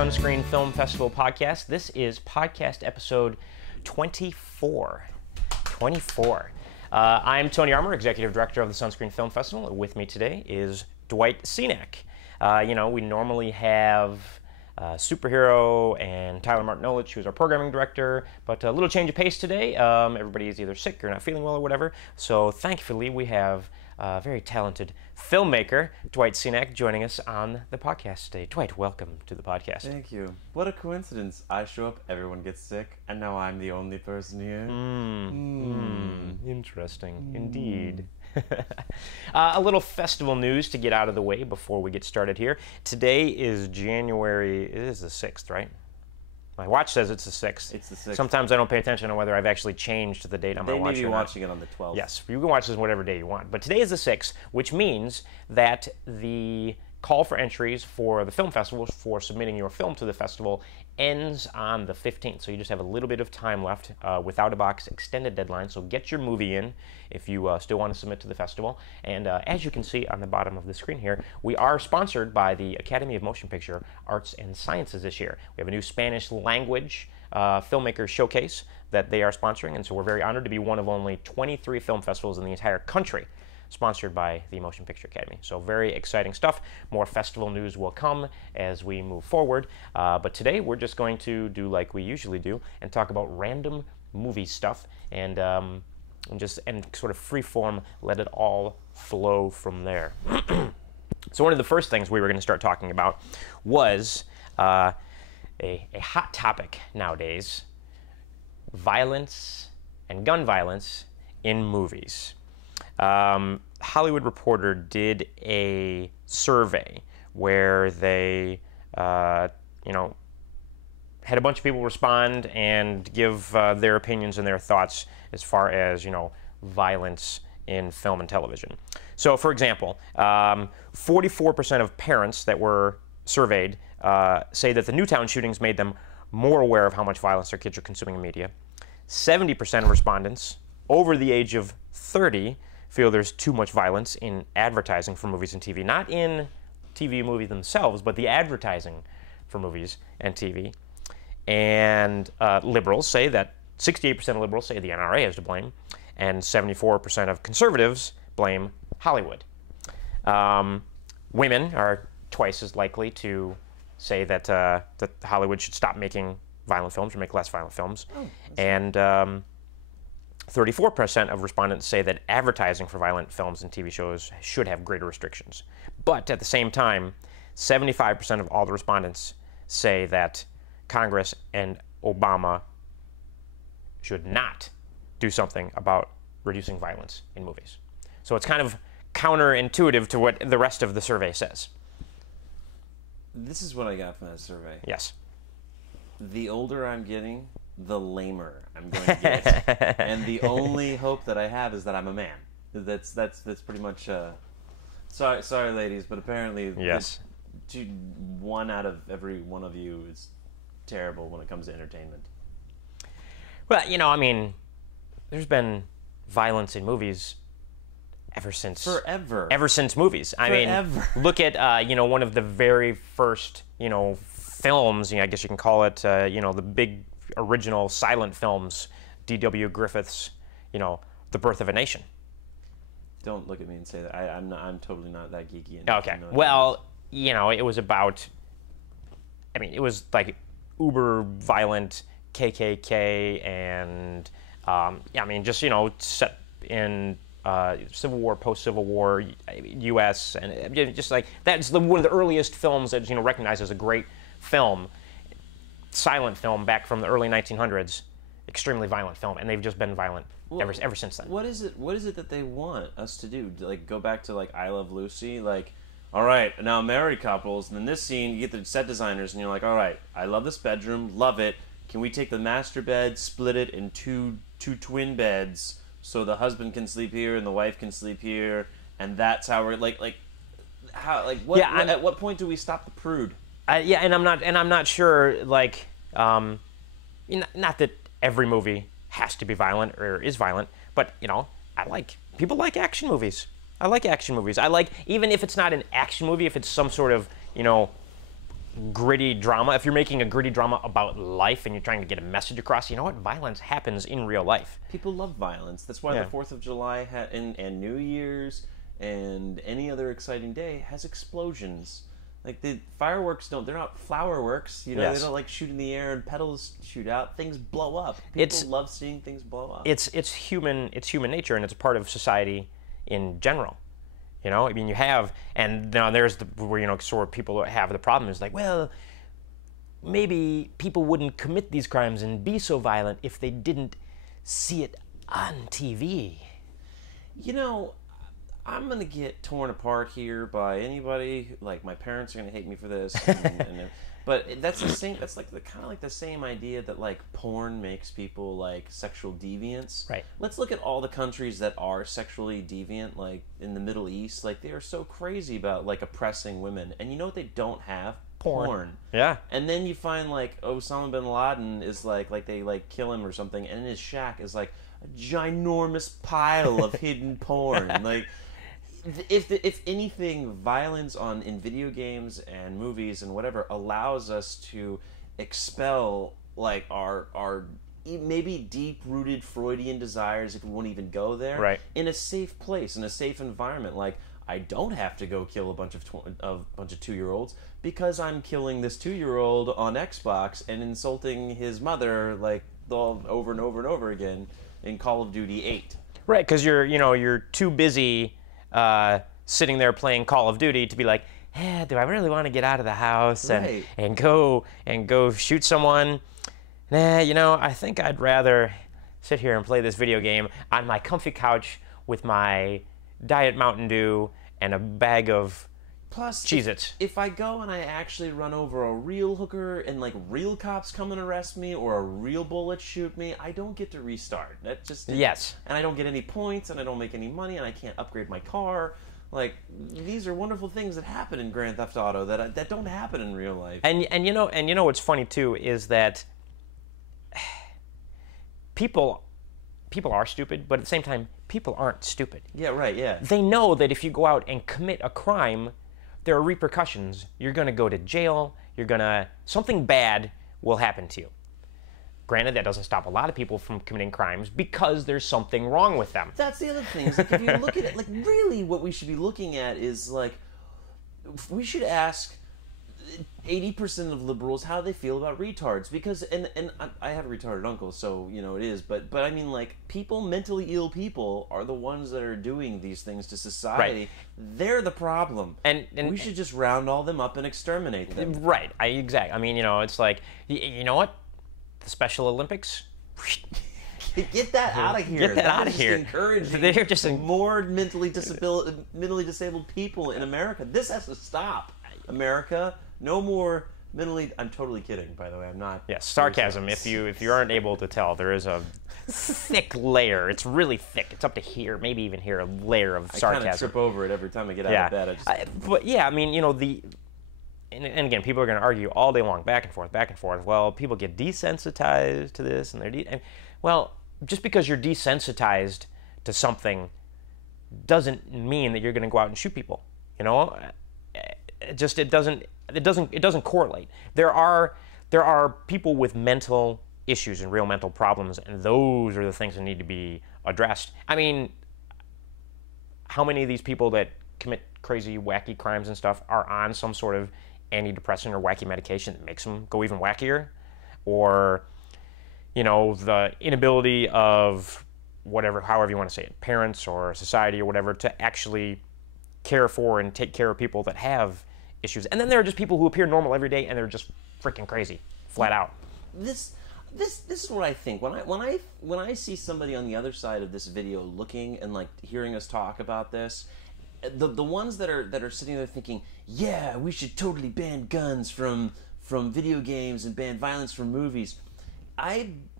Sunscreen Film Festival podcast. This is podcast episode 24. I'm Tony Armour, Executive Director of the Sunscreen Film Festival. With me today is Dwight Cenac. We normally have Superhero and Tyler Martinovich, who's our programming director, but a little change of pace today. Everybody is either sick or not feeling well or whatever. So thankfully we have a very talented filmmaker, Dwight Cenac, joining us on the podcast today. Dwight, welcome to the podcast. Thank you. What a coincidence. I show up, everyone gets sick, and now I'm the only person here. Interesting. Indeed. A little festival news to get out of the way before we get started here. Today is January, it is the 6th, right? My watch says it's the 6th. It's the 6th. Sometimes I don't pay attention to whether I've actually changed the date on my watch. They may be watching it on the 12th. Yes, you can watch this whatever day you want. But today is the 6th, which means that the call for entries for the film festival for submitting your film to the festival ends on the 15th. So you just have a little bit of time left without a box extended deadline. So get your movie in if you still want to submit to the festival. And as you can see on the bottom of the screen here, we are sponsored by the Academy of Motion Picture Arts and Sciences this year. We have a new Spanish language filmmaker showcase that they are sponsoring. And so we're very honored to be one of only 23 film festivals in the entire country sponsored by the Motion Picture Academy. So very exciting stuff. More festival news will come as we move forward. But today we're just going to do like we usually do and talk about random movie stuff and sort of freeform, let it all flow from there. So one of the first things we were going to start talking about was a hot topic nowadays: violence and gun violence in movies. Hollywood Reporter did a survey where they, had a bunch of people respond and give their opinions and their thoughts as far as, violence in film and television. So, for example, 44% of parents that were surveyed say that the Newtown shootings made them more aware of how much violence their kids are consuming in media. 70% of respondents over the age of 30 feel there's too much violence in advertising for movies and TV. Not in TV and movies themselves, but the advertising for movies and TV. And liberals say that 68% of liberals say the NRA is to blame, and 74% of conservatives blame Hollywood. Women are twice as likely to say that that Hollywood should stop making violent films or make less violent films. And 34% of respondents say that advertising for violent films and TV shows should have greater restrictions. But at the same time, 75% of all the respondents say that Congress and Obama should not do something about reducing violence in movies. So it's kind of counterintuitive to what the rest of the survey says. This is what I got from that survey. Yes. The older I'm getting, the lamer I'm going to get. And the only hope that I have is that I'm a man. That's pretty much sorry ladies, but apparently yes, one out of every one of you is terrible when it comes to entertainment. Well, there's been violence in movies ever since movies. I mean, look at one of the very first films, I guess you can call it, the big original silent films, D.W. Griffith's, The Birth of a Nation. Don't look at me and say that. I'm totally not that geeky. Okay. Well, it was about, it was like uber violent KKK and, set in Civil War, post-Civil War U.S. and just like that's one of the earliest films that's recognized as a great film, silent film back from the early 1900s, extremely violent film, and they've just been violent ever since then. What is it that they want us to do? Like go back to like I Love Lucy, like all right, now married couples, and in this scene you get the set designers and you're like, all right, I love this bedroom, love it. Can we take the master bed, split it in two twin beds so the husband can sleep here and the wife can sleep here, and that's how we're at what point do we stop the prude? And I'm not sure not that every movie has to be violent or is violent, but people like action movies. I like action movies. I like, even if it's not an action movie, if it's some sort of gritty drama, if you're making a gritty drama about life and you're trying to get a message across, you know what? Violence happens in real life. People love violence. That's why the 4th of July and New Year's and any other exciting day has explosions. Like, the fireworks they're not flowerworks, you know, they don't like shoot in the air and petals shoot out. Things blow up. People love seeing things blow up. It's human nature, and it's a part of society in general. You know, I mean, you have, and now there's where, you know, sort of people have the problem is like, well, maybe people wouldn't commit these crimes and be so violent if they didn't see it on TV. You know, I'm going to get torn apart here by anybody. Like, my parents are going to hate me for this. But that's the same. That's like kind of like the same idea that like porn makes people like sexual deviants. Right. Let's look at all the countries that are sexually deviant, like in the Middle East. Like, they are so crazy about like oppressing women, and you know what they don't have? Porn. Yeah. And then you find like Osama bin Laden is like they like kill him or something, and in his shack is like a ginormous pile of hidden porn. Like, if anything, violence in video games and movies and whatever allows us to expel like our maybe deep-rooted Freudian desires, if we won't even go there, in a safe place, in a safe environment. Like, I don't have to go kill a bunch of 2-year-olds because I'm killing this 2-year-old on Xbox and insulting his mother like over and over and over again in Call of Duty 8. Right, because you're too busy sitting there playing Call of Duty to be like, do I really want to get out of the house and go shoot someone? Nah, you know, I think I'd rather sit here and play this video game on my comfy couch with my Diet Mountain Dew and a bag of Cheez-Its. If I go and I actually run over a real hooker and like real cops come and arrest me or a real bullet shoot me, I don't get to restart. That just and I don't get any points and I don't make any money and I can't upgrade my car. Like, these are wonderful things that happen in Grand Theft Auto that don't happen in real life. And you know what's funny too is that people are stupid, but at the same time, people aren't stupid. Yeah, right. Yeah. They know that if you go out and commit a crime, there are repercussions. You're going to go to jail. Something bad will happen to you. Granted, that doesn't stop a lot of people from committing crimes because there's something wrong with them. That's the other thing. Is like, if you look at it, like, really what we should be looking at is, like, we should ask 80% of liberals how they feel about retards, because and I have a retarded uncle, so you know it is, but I mean, like, mentally ill people are the ones that are doing these things to society. They're the problem, and we should just round all them up and exterminate them. Right. Exactly. I mean, you know, it's like, you know what, the Special Olympics. Get that out of here. Get that out of here. They're just more mentally disabled people in America. This has to stop. America, no more mentally. I'm totally kidding, by the way. I'm not. Yes, sarcasm. If you aren't able to tell, there is a thick layer. It's really thick. It's up to here, maybe even here, a layer of sarcasm. I kind of trip over it every time I get out of bed. But yeah, I mean, you know, and again, people are going to argue all day long, back and forth, back and forth. Well, people get desensitized to this, and well, just because you're desensitized to something doesn't mean that you're going to go out and shoot people. You know, it doesn't correlate. There are people with mental issues and real mental problems, and those are the things that need to be addressed. I mean, how many of these people that commit crazy, wacky crimes and stuff are on some sort of antidepressant or wacky medication that makes them go even wackier? Or, you know, the inability of however you want to say it, parents or society or whatever, to actually care for and take care of people that have issues. And then there are just people who appear normal every day and they're just freaking crazy, flat out. This is what I think. When I see somebody on the other side of this video looking and like hearing us talk about this, the ones that are sitting there thinking, yeah, we should totally ban guns from video games and ban violence from movies.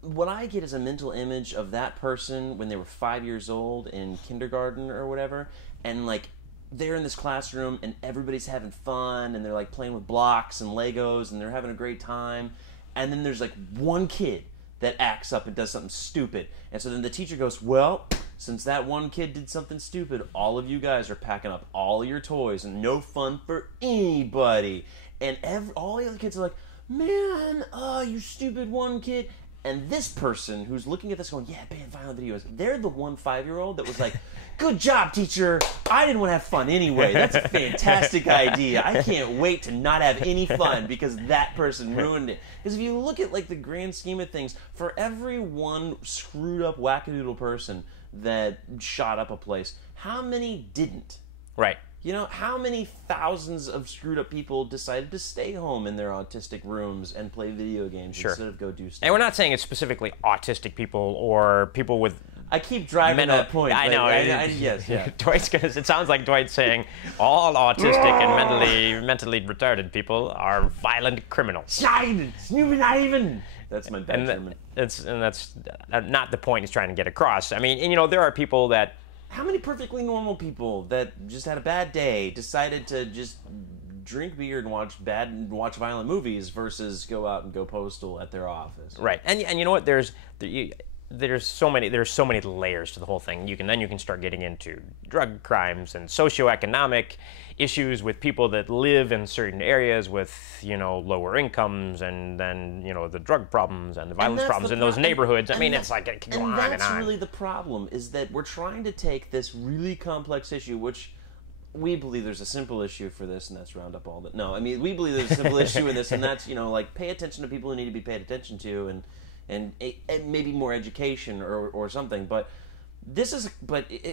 What I get is a mental image of that person when they were 5 years old in kindergarten or whatever, and like they're in this classroom and everybody's having fun and they're like playing with blocks and Legos and they're having a great time, and then there's like one kid that acts up and does something stupid, and so then the teacher goes, well, since that one kid did something stupid, all of you guys are packing up all your toys and no fun for anybody. and all the other kids are like, man, oh, you stupid one kid. And this person who's looking at this going, yeah, ban violent videos, they're the 5-year-old that was like, good job, teacher. I didn't want to have fun anyway. That's a fantastic idea. I can't wait to not have any fun because that person ruined it. Because if you look at like the grand scheme of things, for every one screwed up wackadoodle person that shot up a place, how many didn't? Right. You know, how many thousands of screwed up people decided to stay home in their autistic rooms and play video games instead of go do stuff? And we're not saying it's specifically autistic people or people with... I keep driving that point. I know. Yes, yeah. Dwight's gonna, it sounds like Dwight's saying all autistic and mentally retarded people are violent criminals. That's my bad German. That's not the point he's trying to get across. I mean, and, you know, there are people that... How many perfectly normal people that just had a bad day decided to just drink beer and watch violent movies versus go out and go postal at their office? Right, and you know what? There's so many layers to the whole thing. You can start getting into drug crimes and socioeconomic issues with people that live in certain areas with, you know, lower incomes, and then, you know, the drug problems and the violence problems in those neighborhoods. I mean, it's like it can go on and on. And that's really the problem, is that we're trying to take this really complex issue, which we believe there's a simple issue for this, and that's round up all the... No, I mean, we believe there's a simple issue in this, and that's, you know, like, pay attention to people who need to be paid attention to, and maybe more education or something, but...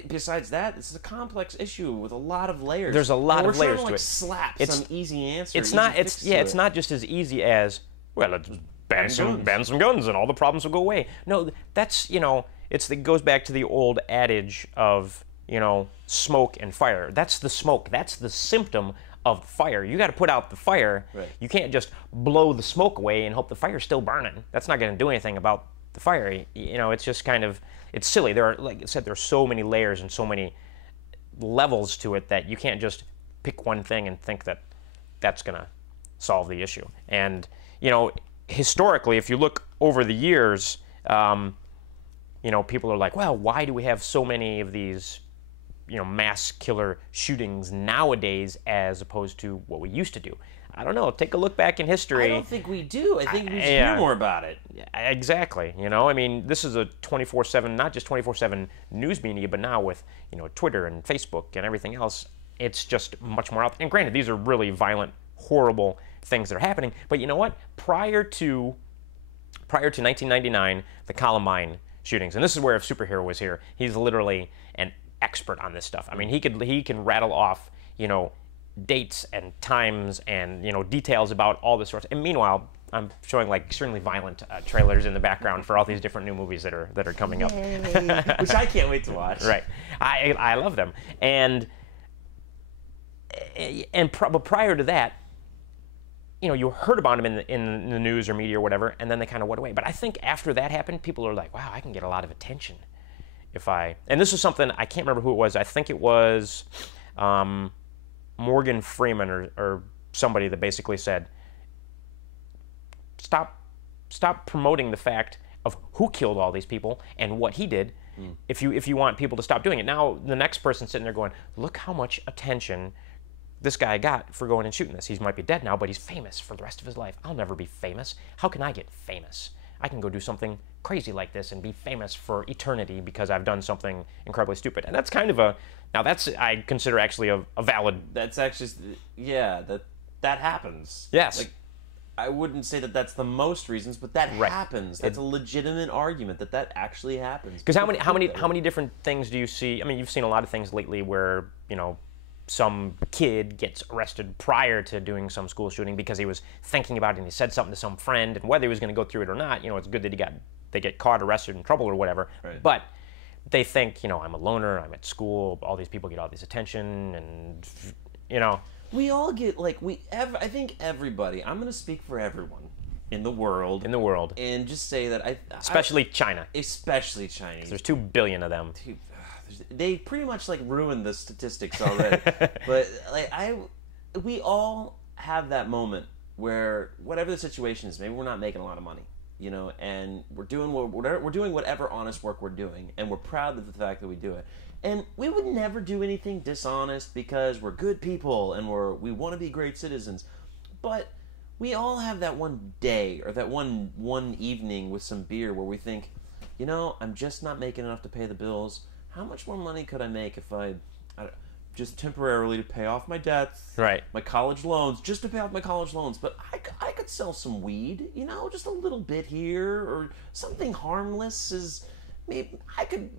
besides that, this is a complex issue with a lot of layers. There's a lot of layers to it. We're trying to slap some easy answer. It's not just as easy as, well, let's ban some guns and all the problems will go away. No, that's, you know, it goes back to the old adage of, you know, smoke and fire. That's the smoke. That's the symptom of the fire. You got to put out the fire. Right. You can't just blow the smoke away and hope the fire's still burning. That's not going to do anything about the fire. You know, it's just kind of... It's silly. There are, like I said, there are so many layers and so many levels to it that you can't just pick one thing and think that that's going to solve the issue. And, you know, historically, if you look over the years, you know, people are like, well, why do we have so many of these, you know, mass killer shootings nowadays as opposed to what we used to do? I don't know. Take a look back in history. I don't think we do. I think we should hear more about it. Exactly. You know, I mean, this is a 24/7, not just 24/7 news media, but now with, you know, Twitter and Facebook and everything else, it's just much more out there. And granted, these are really violent, horrible things that are happening. But you know what? Prior to 1999, the Columbine shootings, and this is where if Superhero was here, he's literally an expert on this stuff. I mean, he can rattle off, you know, dates and times and, you know, details about all this sorts. And meanwhile, I'm showing like extremely violent trailers in the background for all these different new movies that are coming up, which I can't wait to watch. Right, I love them. But prior to that, you know, you heard about them in the news or media or whatever, and then they kind of went away. But I think after that happened, people are like, wow, I can get a lot of attention if I... And this is something, I can't remember who it was. I think it was Morgan Freeman or somebody that basically said, stop promoting the fact of who killed all these people and what he did if you want people to stop doing it. Now the next person sitting there going, look how much attention this guy got for going and shooting this. He might be dead now, but he's famous for the rest of his life. I'll never be famous. How can I get famous? I can go do something crazy like this and be famous for eternity because I've done something incredibly stupid. And that's kind of now that's, I consider actually a valid... That's actually, yeah, that happens. Yes. Like, I wouldn't say that that's the most reasons, but that happens. That's a legitimate argument that actually happens. Because how many different things do you see? I mean, you've seen a lot of things lately where, you know, some kid gets arrested prior to doing some school shooting because he was thinking about it and he said something to some friend, and whether he was going to go through it or not, you know, it's good that they get caught, arrested, in trouble or whatever. Right. But they think, you know, I'm a loner, I'm at school, all these people get all this attention, and, you know. We all get, like, I think everybody, I'm going to speak for everyone in the world. And just say that Especially China. Especially Chinese. There's 2 billion of them. They pretty much, like, ruined the statistics already. But, like, we all have that moment where, whatever the situation is, maybe we're not making a lot of money, you know, and we're doing whatever honest work we're doing, and we're proud of the fact that we do it. And we would never do anything dishonest because we're good people and we want to be great citizens. But we all have that one day or that one evening with some beer where we think, I'm just not making enough to pay the bills. How much more money could I make if I just temporarily to pay off my debts, right? My college loans, just to pay off my college loans. But I could sell some weed, just a little bit here, or something harmless is. Maybe I could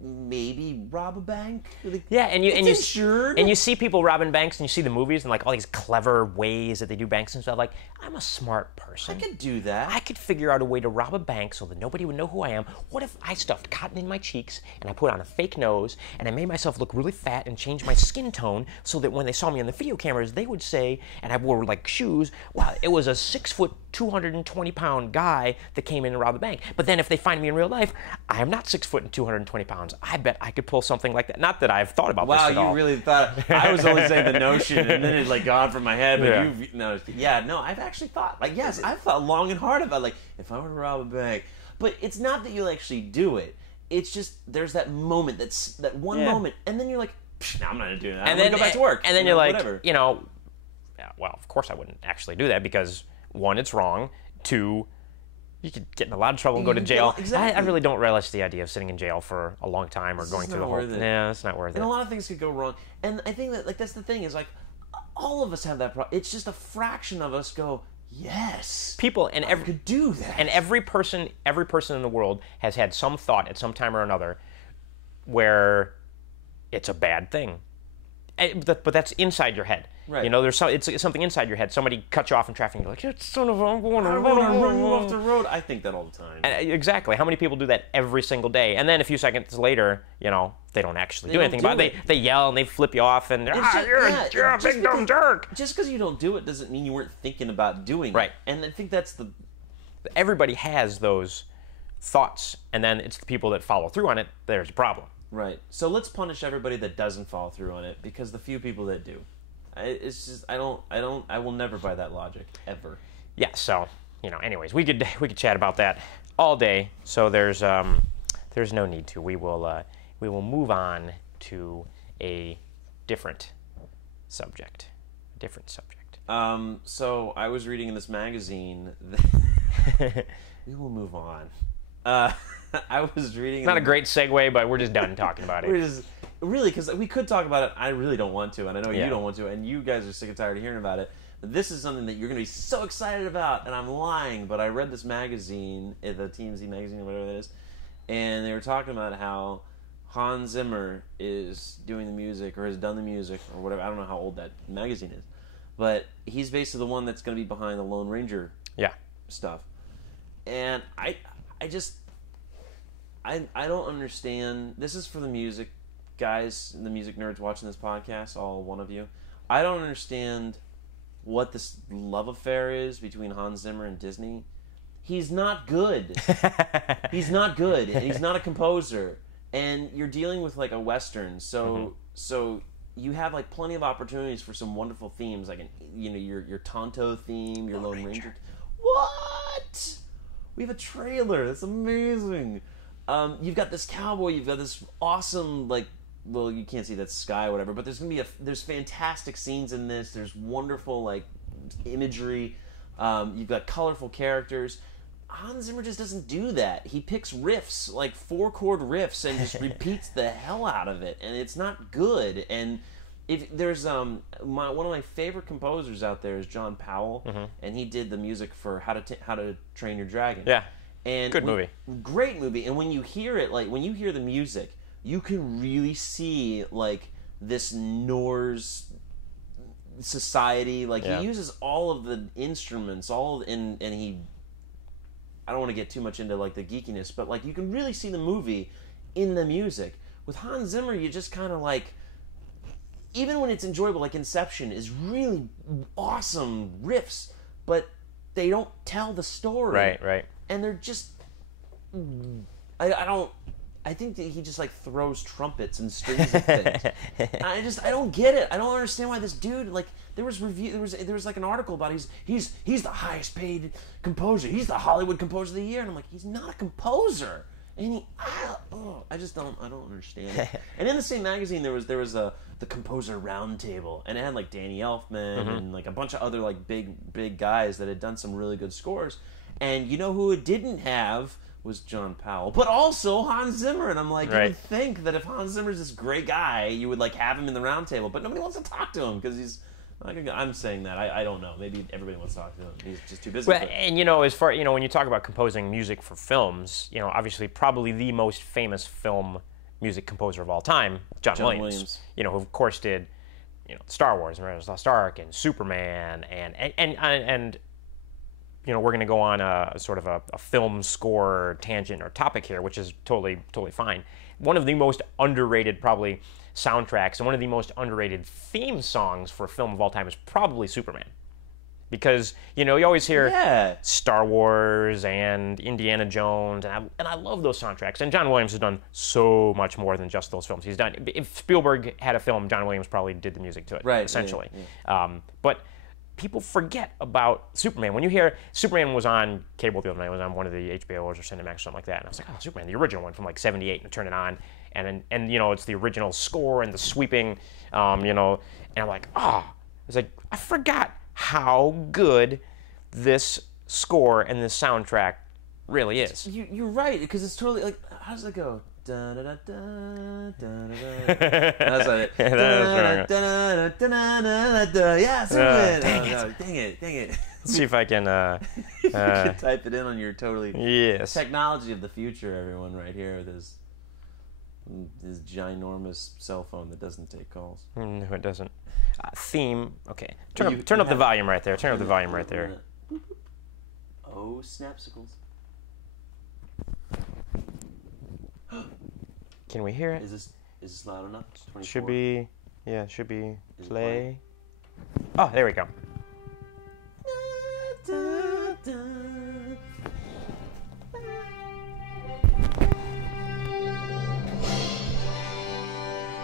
rob a bank. Yeah, and insured. And you see people robbing banks, and you see the movies and like all these clever ways that they do banks and stuff. Like, I'm a smart person. I could do that. I could figure out a way to rob a bank so that nobody would know who I am. What if I stuffed cotton in my cheeks and I put on a fake nose and I made myself look really fat and changed my skin tone so that when they saw me on the video cameras, they would say, and I wore like shoes, wow, it was a 6 foot, 220-pound guy that came in and robbed the bank. But then if they find me in real life, I am not 6 foot and 220 pounds. I bet I could pull something like that. Not that I've thought about this at all. Wow, you really thought. I was only saying the notion, and then it like gone from my head. But no, I've actually thought. Like, yes, I've thought long and hard about like if I were to rob a bank. But it's not that you'll actually do it. It's just there's that moment, that one moment, and then you're like, no, I'm not gonna do that. I'm gonna go back to work. And then you're like, whatever. Well, of course I wouldn't actually do that because one, it's wrong. Two, you could get in a lot of trouble and go to jail. Exactly. I really don't relish the idea of sitting in jail for a long time or going through the whole. Yeah, it's not worth it. And a lot of things could go wrong. And I think that like that's the thing is like all of us have that problem. It's just a fraction of us go, yes, people and every could do that. And every person in the world has had some thought at some time or another where it's a bad thing. But that's inside your head. Right. It's something inside your head. Somebody cuts you off in traffic and you're like, you son of a... I'm going to run you off the road. I think that all the time. And exactly. How many people do that every single day? And then a few seconds later, they don't actually do anything about it. They yell and they flip you off and, you're a big dumb jerk. Just because you don't do it doesn't mean you weren't thinking about doing it. And I think that's the... Everybody has those thoughts, and then it's the people that follow through on it, there's a problem. Right. So let's punish everybody that doesn't follow through on it, because the few people that do. It's just I will never buy that logic ever. Yeah. So anyways, we could chat about that all day. So there's no need to. We will move on to a different subject. So I was reading in this magazine. We will move on. I was reading. Not a great segue, but we're just done talking about it. Really, because we could talk about it. I really don't want to, and I know you don't want to, and you guys are sick and tired of hearing about it. But this is something that you're going to be so excited about, and I'm lying, but I read this magazine, the TMZ magazine or whatever that is, and they were talking about how Hans Zimmer is doing the music, or has done the music, or whatever. I don't know how old that magazine is. But he's basically the one that's going to be behind the Lone Ranger stuff. And I don't understand. This is for the music guys, the music nerds watching this podcast, all one of you. I don't understand what this love affair is between Hans Zimmer and Disney. He's not good. He's not good. And he's not a composer. And you're dealing with like a Western, so you have like plenty of opportunities for some wonderful themes, like your Tonto theme, your Lone Ranger. What? We have a trailer. That's amazing. You've got this cowboy. You've got this awesome well, you can't see that sky or whatever, but there's fantastic scenes in this. There's wonderful imagery. You've got colorful characters. Hans Zimmer just doesn't do that. He picks riffs, like 4-chord riffs, and just repeats the hell out of it, and it's not good. And if there's one of my favorite composers out there is John Powell, and he did the music for How to Train Your Dragon. Yeah, and good movie, great movie. And when you hear it, when you hear the music, you can really see this Norse society. He uses all of the instruments, and he. I don't want to get too much into the geekiness, but you can really see the movie in the music. With Hans Zimmer, you just kind of even when it's enjoyable, Inception is really awesome riffs, but they don't tell the story. Right. And they're just, I think that he just throws trumpets and strings and things. I don't get it. I don't understand why this dude there was an article about he's the highest paid composer. He's the Hollywood composer of the year, and I'm like, he's not a composer. And I don't understand it. And in the same magazine, there was the composer roundtable, and it had like Danny Elfman and like a bunch of other like big guys that had done some really good scores. And you know who it didn't have was John Powell, but also Hans Zimmer. And I'm like, you would think that if Hans Zimmer's this great guy, you would like have him in the roundtable, but nobody wants to talk to him because he's. I'm saying that. I don't know. Maybe everybody wants to talk to him. He's just too busy. Well, and as far when you talk about composing music for films, obviously probably the most famous film music composer of all time, John Williams. Who of course did, Star Wars and Raiders of the Lost Ark and Superman and we're going to go on a sort of a film score tangent or topic here, which is totally fine. One of the most underrated probably soundtracks and one of the most underrated theme songs for a film of all time is probably Superman. Because, you always hear Star Wars and Indiana Jones, and I love those soundtracks. And John Williams has done so much more than just those films. He's done, if Spielberg had a film, John Williams probably did the music to it, essentially. Yeah. But people forget about Superman. When you hear Superman was on cable the other night, it was on one of the HBOs or Cinex or something like that, and I was like, oh, Superman, the original one from like '78, and I turned it on, and it's the original score and the sweeping, and I'm like, it's like, I forgot how good this score and this soundtrack really is. You're right, because it's totally like, how does it go? Da da da da da da. That's it. Yeah, Superman. Dang it. Let's see if I can. You can type it in on your yes. Technology of the future, everyone, right here. There's this ginormous cell phone that doesn't take calls. No, it doesn't. Theme. Okay. Turn up the volume right there. Turn up the volume right there. Oh, snapsicles. Can we hear it? Is this loud enough? 24? Should be play. Oh, there we go.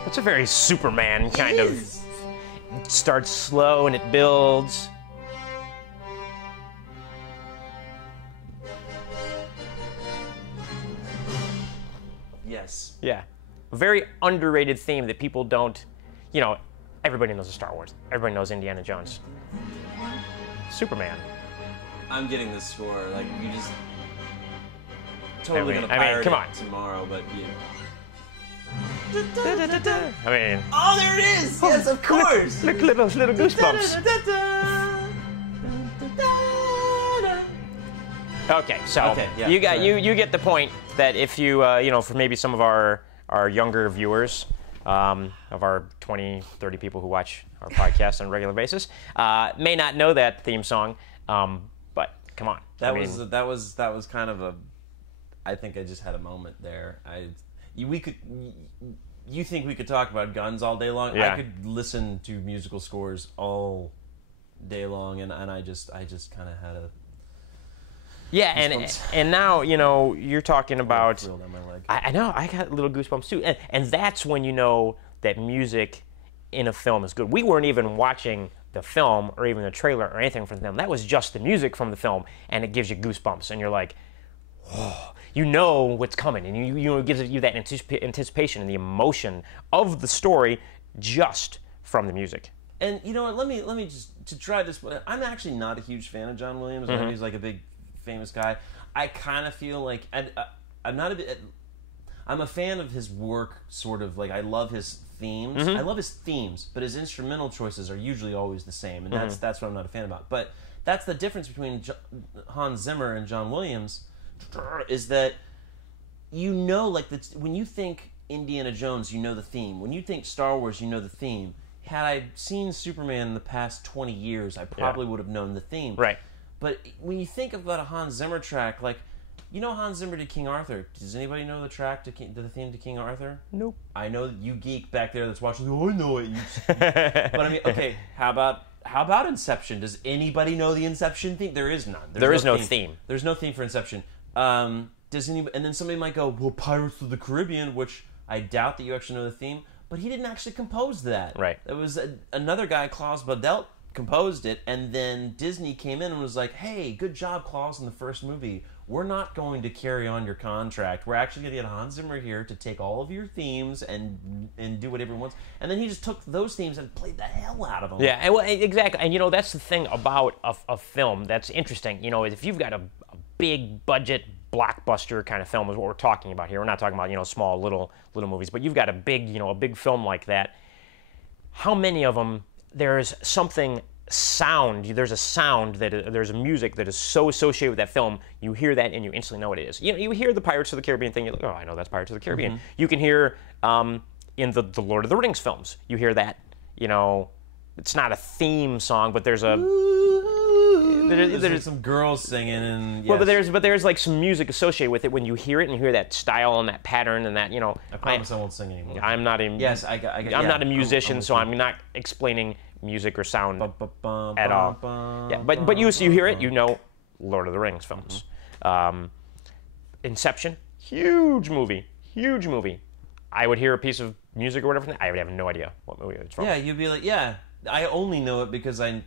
It's a very Superman kind of. It starts slow and it builds. Yes. Yeah. A very underrated theme that people don't, everybody knows Star Wars. Everybody knows Indiana Jones. Superman. I'm getting this score. Like, you just totally gonna pirate come on. it tomorrow, but yeah. Oh, there it is! Yes, of course! Look, little goosebumps. Okay, so you get the point that if you for maybe some of our younger viewers, of our 20, 30 people who watch our podcast on a regular basis, may not know that theme song, but come on. That was kind of a. I think I just had a moment there. You think we could talk about guns all day long? Yeah. I could listen to musical scores all day long, and I just kind of had a. Yeah, and now you're talking about. I know, I got little goosebumps too, and that's when you know that music in a film is good. We weren't even watching the film or even the trailer or anything from the film. That was just the music from the film, and it gives you goosebumps, and you're like, whoa. You know what's coming, and it gives you that anticipation and the emotion of the story just from the music. And you know what? Let me just to try this. I'm actually not a huge fan of John Williams. I know he's like a big famous guy. I kind of feel like I'm not a bit. I'm a fan of his work, sort of like I love his themes. I love his themes, but his instrumental choices are usually always the same, and that's what I'm not a fan about. But that's the difference between Hans Zimmer and John Williams. Is that like when you think Indiana Jones, you know the theme. When you think Star Wars, you know the theme. Had I seen Superman in the past 20 years, I probably would have known the theme. Right. But when you think about a Hans Zimmer track, like, Hans Zimmer did King Arthur. Does anybody know the track to the theme to King Arthur? Nope. I know you geek back there that's watching. Oh, I know it. But I mean, okay, how about Inception? Does anybody know the Inception theme? There is none. There is no theme. There's no theme for Inception. Does anybody? And then somebody might go, well, Pirates of the Caribbean, which I doubt that you actually know the theme. But he didn't actually compose that. Right. There was another guy, Klaus Badelt, composed it, and then Disney came in and was like, "Hey, good job, Klaus, in the first movie. We're not going to carry on your contract. We're actually going to get Hans Zimmer here to take all of your themes and do whatever he wants." And then he just took those themes and played the hell out of them. Yeah, well, exactly. And, you know, that's the thing about a film that's interesting. You know, if you've got a big budget blockbuster kind of film is what we're talking about here. We're not talking about, you know, small little movies, but you've got a big film like that. How many of them there's something sound, there's a music that is so associated with that film, you hear that and you instantly know what it is. You know, you hear the Pirates of the Caribbean thing, you're like, oh, I know that's Pirates of the Caribbean. You can hear in the Lord of the Rings films, you hear that, you know, it's not a theme song, but there's there's some girls singing, and yes. Well, but there's like some music associated with it when you hear it, and you hear that style and that pattern and that, you know. I promise I won't sing anymore. I'm not a I'm not a musician, so I'm not explaining music or sound at all. Yeah, but you hear it, you know, Lord of the Rings films. Inception, huge movie. I would hear a piece of music or whatever, I would have no idea what movie it's from. Yeah, you'd be like, yeah, I only know it because I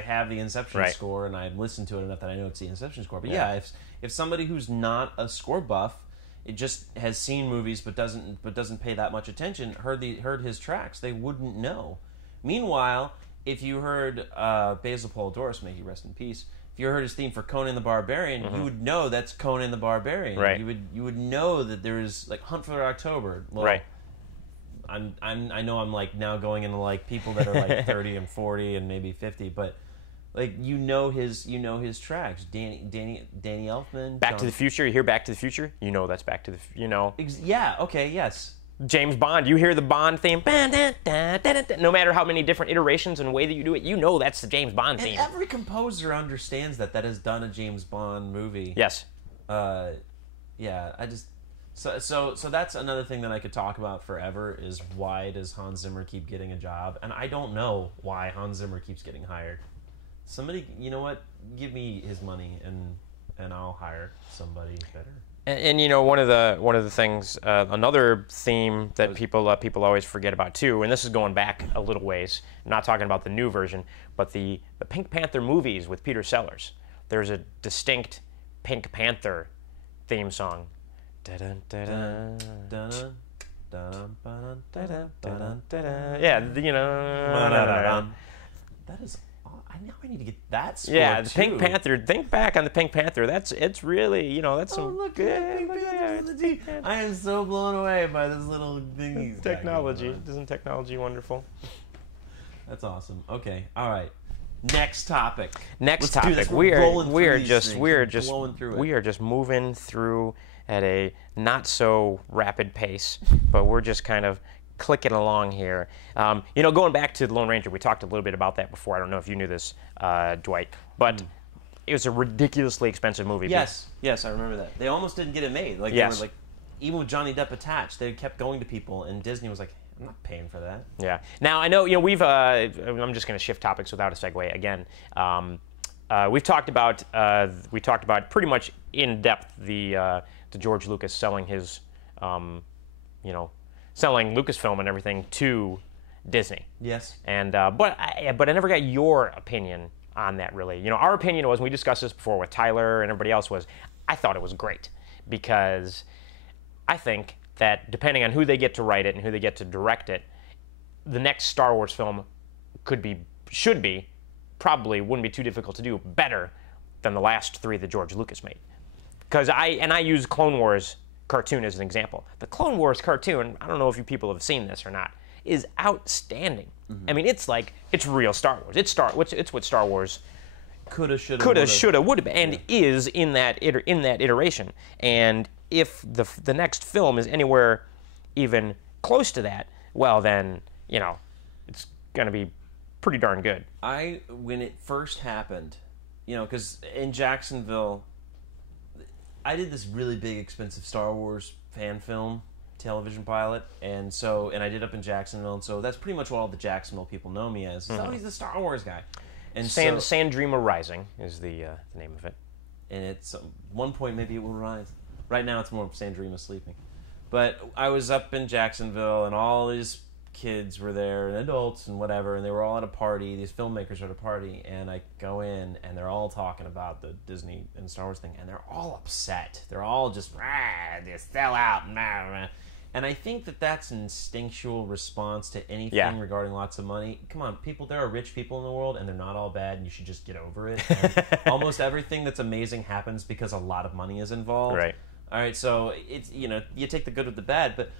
have the Inception score and I've listened to it enough that I know it's the Inception score. But yeah, if somebody who's not a score buff, it just has seen movies but doesn't pay that much attention, heard his tracks, they wouldn't know. Meanwhile, if you heard Basil Polidorus, may he rest in peace, if you heard his theme for Conan the Barbarian, you would know that's Conan the Barbarian. Right. You would know that there's like Hunt for October. Well, right. I know I'm like now going into like people that are like 30 and 40 and maybe 50, but like you know his tracks. Danny Elfman. Back to the Future. You hear Back to the Future. You know that's Back to the yeah. Okay. Yes. James Bond. You hear the Bond theme. No matter how many different iterations and way that you do it, you know that's the James Bond theme. And every composer understands that has done a James Bond movie. Yes. Yeah. So that's another thing that I could talk about forever is why does Hans Zimmer keep getting a job? And I don't know why Hans Zimmer keeps getting hired. Somebody, you know what? Give me his money and I'll hire somebody better. And you know, one of the things, another theme that people always forget about too, and this is going back a little ways. I'm not talking about the new version, but the Pink Panther movies with Peter Sellers. There's a distinct Pink Panther theme song. Yeah, you know. That is. I need to get that score. Yeah, the too. Pink Panther. Think back on the Pink Panther. It's really, you know, that's some look good. At Pink Panther. I am so blown away by this little thing. Technology. Isn't technology wonderful? That's awesome. Okay, all right. Next topic. Next topic. We are just moving through at a not so rapid pace, but we're just kind of clicking along here. You know, going back to The Lone Ranger, we talked a little bit about that before. I don't know if you knew this, Dwight, but it was a ridiculously expensive movie. Yes, I remember that. They almost didn't get it made. Like, they were like, even with Johnny Depp attached, they kept going to people, and Disney was like, I'm not paying for that. Yeah. Now, I know, you know, we've, I'm just going to shift topics without a segue again. We've talked about pretty much in depth the George Lucas selling his, you know, selling Lucasfilm and everything to Disney. Yes. And but I never got your opinion on that, really. You know, our opinion was, and we discussed this before with Tyler and everybody else, was I thought it was great because I think that depending on who they get to write it and who they get to direct it, the next Star Wars film should be, probably wouldn't be too difficult to do, better than the last three that George Lucas made. Because I use Clone Wars cartoon as an example. The Clone Wars cartoon, I don't know if you people have seen this or not, is outstanding. I mean, it's real Star Wars. It's what Star Wars coulda, shoulda, would have been, and is in that iteration. And if the next film is anywhere even close to that, well then, you know, it's gonna be pretty darn good. When it first happened, you know, because in Jacksonville, I did this really big, expensive Star Wars fan film television pilot, and I did up in Jacksonville, and so that's pretty much what all the Jacksonville people know me as. Oh, he's the Star Wars guy. And Sandrema Rising is the name of it. And it's one point maybe it will rise. Right now it's more of Sandrema sleeping. But I was up in Jacksonville, and all these kids were there and adults and whatever, and they were all at a party. These filmmakers are at a party, and I go in and they're all talking about the Disney and Star Wars thing, and they're all upset. They're all just they sell out. And I think that that's an instinctual response to anything regarding lots of money. Come on, people, there are rich people in the world, and they're not all bad, and you should just get over it. Almost everything that's amazing happens because a lot of money is involved. Right. All right, so it's, you know, you take the good with the bad, but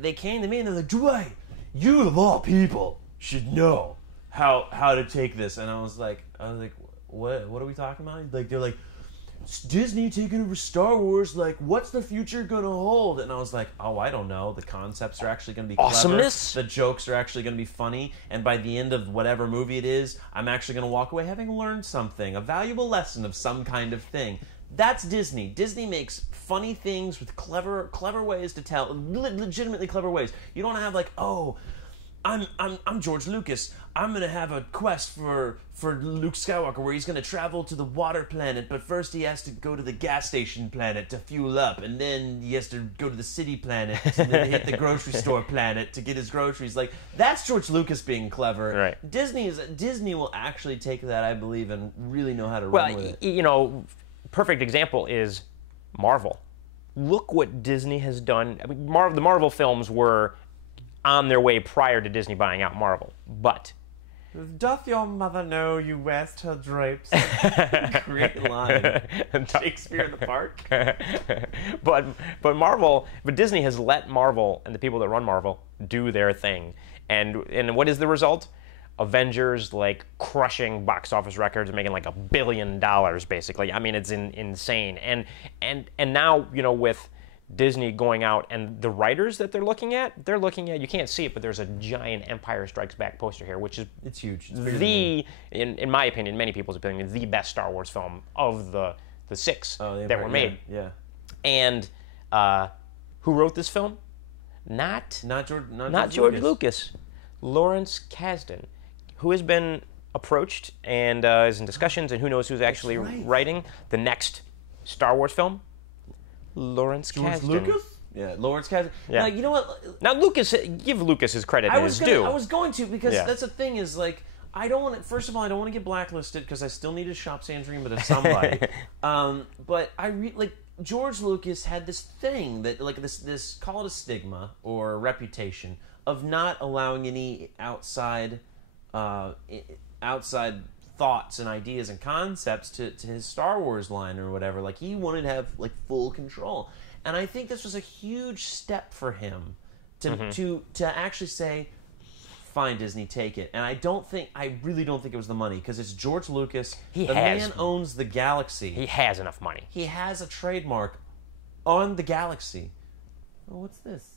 they came to me and they're like, Dwight, you of all people should know how to take this. And I was like, what are we talking about? Like, they're like, Disney taking over Star Wars, like, what's the future gonna hold? And I was like, oh, I don't know. The concepts are actually gonna be clever. Awesomeness. The jokes are actually gonna be funny, and by the end of whatever movie it is, I'm actually gonna walk away having learned something, a valuable lesson of some kind of thing. That's Disney. Disney makes funny things with clever ways to tell, legitimately clever ways. You don't have like, oh, I'm George Lucas. I'm gonna have a quest for Luke Skywalker where he's gonna travel to the water planet, but first he has to go to the gas station planet to fuel up, and then he has to go to the city planet, and then hit the grocery store planet to get his groceries. Like, that's George Lucas being clever. Right. Disney will actually take that, I believe, and really know how to run with it. You know, perfect example is Marvel. Look what Disney has done. I mean, the Marvel films were on their way prior to Disney buying out Marvel, but doth your mother know you west her drapes? Great line. Shakespeare in the Park. but Disney has let Marvel and the people that run Marvel do their thing, and what is the result? Avengers, like, crushing box office records and making like $1 billion basically. I mean, it's insane. And now, you know, with Disney going out and the writers that they're looking at, you can't see it, but there's a giant Empire Strikes Back poster here, which is it's huge. It's in my opinion, many people's opinion, the best Star Wars film of the six that were made. Yeah. And who wrote this film? Not George Lucas. Lawrence Kasdan, who has been approached and is in discussions, and who knows who's actually writing the next Star Wars film. Lawrence Kasdan. George Lucas? Yeah, Lawrence Kasdan. Yeah. Like, you know what? Now, give Lucas his credit and his due. I was going to, because that's the thing is, like, I don't want to, first of all, I don't want to get blacklisted because I still need to shop Sandrine, but it's somebody. But like, George Lucas had this thing that, like, this call it a stigma or a reputation of not allowing any outside thoughts and ideas and concepts to his Star Wars line or whatever. Like, he wanted to have, like, full control. And I think this was a huge step for him to actually say, fine, Disney, take it. And I really don't think it was the money, because it's George Lucas. The man owns the galaxy. He has enough money. He has a trademark on the galaxy. Oh, what's this?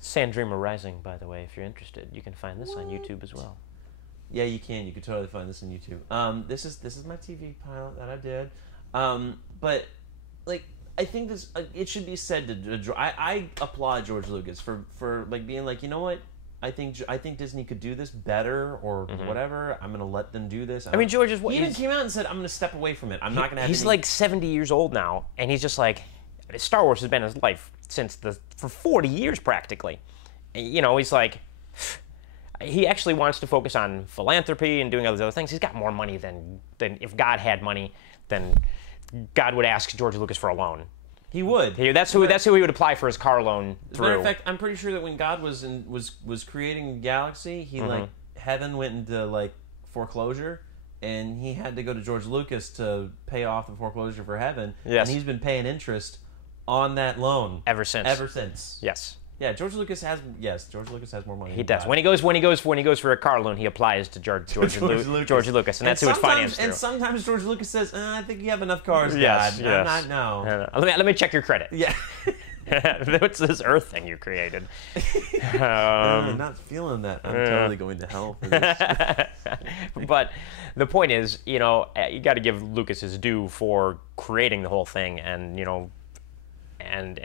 Sandrine Rising, by the way, if you're interested. You can find this on YouTube as well. Yeah, you can. You can totally find this on YouTube. This is my TV pilot that I did. But, like, I think this it should be said to I applaud George Lucas for like being like, you know what, I think Disney could do this better or whatever. I'm gonna let them do this. I mean, George is he even came out and said, I'm gonna step away from it. I'm not gonna have. He's like 70 years old now, and he's just like, Star Wars has been his life for 40 years practically. You know, he's like, he actually wants to focus on philanthropy and doing all these other things. He's got more money than if God had money, then God would ask George Lucas for a loan. He would. That's who he would apply for his car loan through. As a matter of fact, I'm pretty sure that when God was creating the galaxy, he like heaven went into like foreclosure, and he had to go to George Lucas to pay off the foreclosure for heaven. Yes. And he's been paying interest on that loan ever since. Yes. Yeah, George Lucas has more money. He does. When he goes for a car loan, he applies to George Lucas, and that's who it's financed through. And sometimes George Lucas says, "I think you have enough cars, yes, God. Yes. No. Let me check your credit." Yeah. What's this Earth thing you created? I'm not feeling that. I'm totally going to hell for this. But the point is, you know, you got to give Lucas his due for creating the whole thing, and you know. And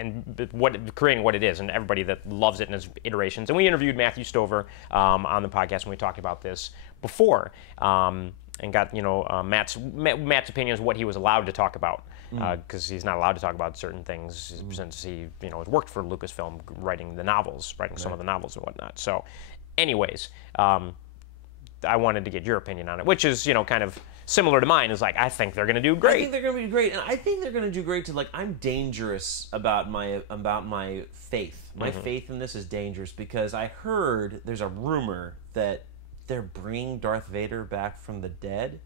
creating what it is, and everybody that loves it in its iterations. And we interviewed Matthew Stover on the podcast when we talked about this before. And and got Matt's opinion is what he was allowed to talk about, because he's not allowed to talk about certain things since he has worked for Lucasfilm writing some of the novels and whatnot. So, anyways, I wanted to get your opinion on it, which is kind of similar to mine. Is like, I think they're going to do great. I think they're going to be great, and I think they're going to do great too. Like, I'm dangerous about my faith. My faith in this is dangerous because I heard there's a rumor that they're bringing Darth Vader back from the dead,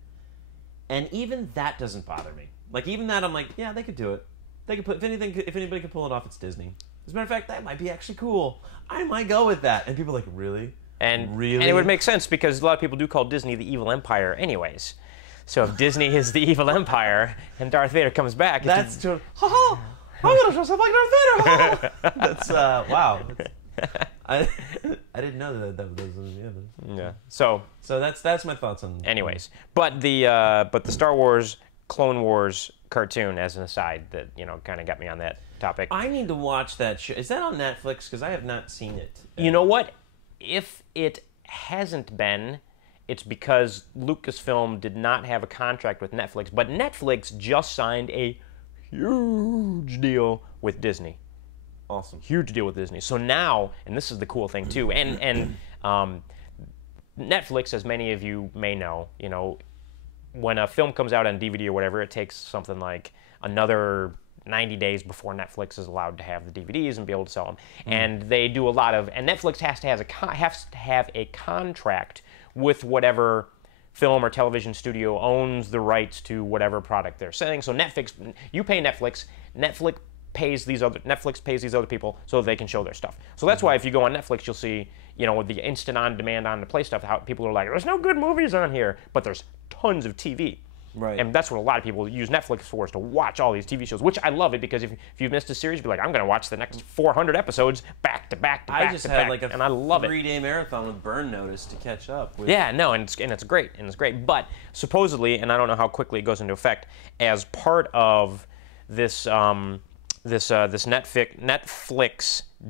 and even that doesn't bother me. Like, even that, I'm like, yeah, they could do it. They could put if anybody could pull it off, it's Disney. As a matter of fact, that might be actually cool. I might go with that. And people are like, really? And really? And it would make sense because a lot of people do call Disney the evil empire anyways. So if Disney is the evil empire and Darth Vader comes back... That's true. Ha-ha! I'm going to dress up like Darth Vader! Ha-ha! That's, wow. I didn't know that was... Yeah. So that's my thoughts on... Anyways. But the Star Wars Clone Wars cartoon, as an aside, that, kind of got me on that topic. I need to watch that show. Is that on Netflix? Because I have not seen it. You know what? If it hasn't been, it's because Lucasfilm did not have a contract with Netflix, but Netflix just signed a huge deal with Disney. Awesome. Huge deal with Disney. So now, and this is the cool thing too, and Netflix, as many of you may know, when a film comes out on DVD or whatever, it takes something like another 90 days before Netflix is allowed to have the DVDs and be able to sell them. And they do a lot of, and Netflix has to have a contract with whatever film or television studio owns the rights to whatever product they're selling. So you pay Netflix pays these other people so they can show their stuff. So that's why if you go on Netflix, you'll see, with the instant on demand on the play stuff, how people are like, there's no good movies on here, but there's tons of TV. Right. And that's what a lot of people use Netflix for, is to watch all these TV shows, which I love it, because if you've missed a series, you'll be like, I'm going to watch the next 400 episodes back to back to back. I just had like and I love it. 3-day marathon with Burn Notice to catch up with. Yeah, no, and it's great, But supposedly, and I don't know how quickly it goes into effect, as part of this Netflix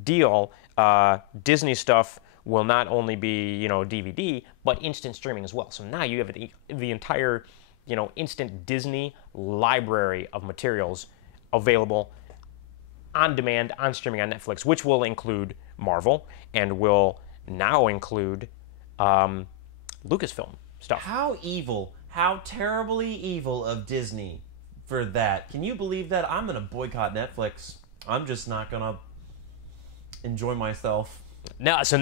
deal, Disney stuff will not only be DVD, but instant streaming as well. So now you have the entire instant Disney library of materials available on demand, on streaming on Netflix, which will include Marvel and will now include Lucasfilm stuff. How evil, how terribly evil of Disney for that. Can you believe that? I'm going to boycott Netflix. I'm just not going to enjoy myself. No, so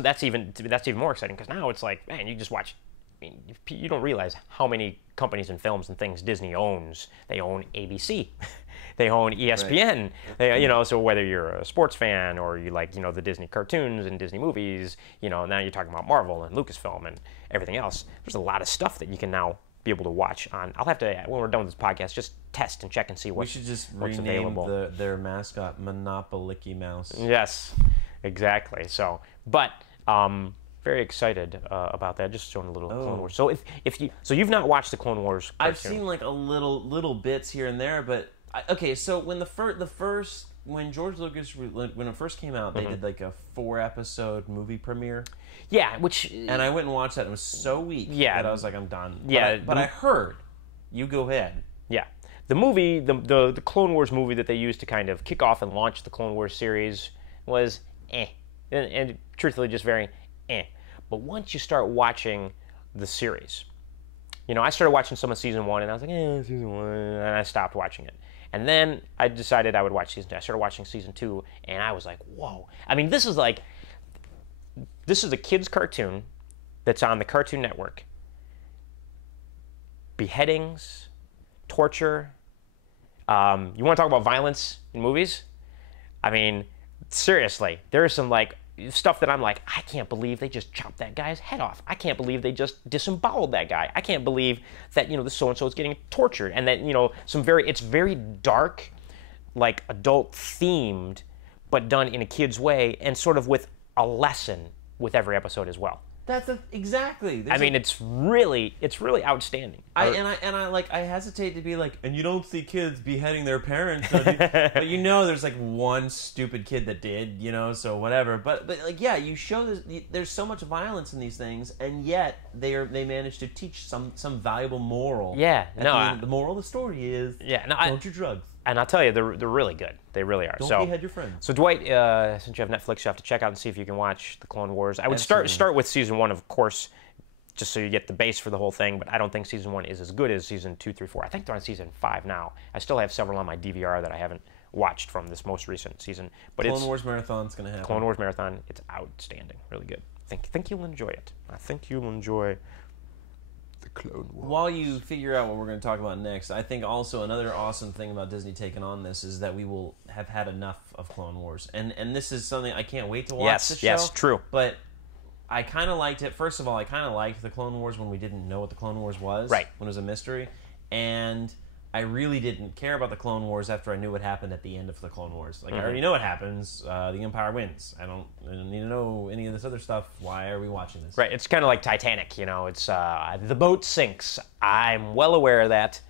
that's even more exciting, because now it's like, man, you just watch. I mean, you don't realize how many companies and films and things Disney owns. They own ABC, they own ESPN. Right. They, so whether you're a sports fan or you like the Disney cartoons and Disney movies, now you're talking about Marvel and Lucasfilm and everything else. There's a lot of stuff that you can now be able to watch on. I'll have to, when we're done with this podcast, just test and check and see what's available. We should just rename their mascot Monopoly Mouse. Yes, exactly. So, but very excited about that. Just showing a little Clone Wars. So so you've not watched the Clone Wars cartoon. I've seen like a little bits here and there, but so when when George Lucas, when it first came out, they did like a 4-episode movie premiere. Yeah, and I went and watched that, and it was so weak that I was like, I'm done. Yeah, but I heard. You go ahead. Yeah, the movie, the Clone Wars movie that they used to kind of kick off and launch the Clone Wars series was and truthfully just very But once you start watching the series, I started watching some of season 1, and I was like, season 1, and I stopped watching it. And then I decided I would watch season 2. I started watching season 2, and I was like, whoa. I mean, this is a kid's cartoon that's on the Cartoon Network. Beheadings, torture. You want to talk about violence in movies? I mean, seriously, there is some stuff that I'm like, I can't believe they just chopped that guy's head off. I can't believe they just disemboweled that guy. I can't believe that this so-and-so is getting tortured, and that it's very dark, like adult themed, but done in a kid's way, and sort of with a lesson with every episode as well. Exactly. I mean, it's really outstanding. I hesitate to be like, and you don't see kids beheading their parents, but you know, there's like one stupid kid that did, you know, so whatever. But like, yeah, you show this. There's so much violence in these things, and yet they manage to teach some valuable moral. Yeah, the moral of the story is don't do drugs. And I'll tell you, they're really good. They really are. Don't behead your friends. So Dwight, since you have Netflix, you have to check out and see if you can watch the Clone Wars. I would start with season 1, of course, just so you get the base for the whole thing. But I don't think season 1 is as good as season 2, 3, 4. I think they're on season 5 now. I still have several on my DVR that I haven't watched from this most recent season. But Clone Wars Marathon's going to happen. Clone Wars Marathon. It's outstanding. Really good. I think you'll enjoy it. I think you'll enjoy the Clone Wars. While you figure out what we're going to talk about next, I think also another awesome thing about Disney taking on this is that we will have had enough of Clone Wars. And this is something I can't wait to watch the show. Yes, true. But I kind of liked it. First of all, I kind of liked the Clone Wars when we didn't know what the Clone Wars was. Right. When it was a mystery. And I really didn't care about the Clone Wars after I knew what happened at the end of the Clone Wars. Like, I already know what happens. The Empire wins. I don't need to know any of this other stuff. Why are we watching this? Right. It's kind of like Titanic, you know. It's the boat sinks. I'm well aware of that.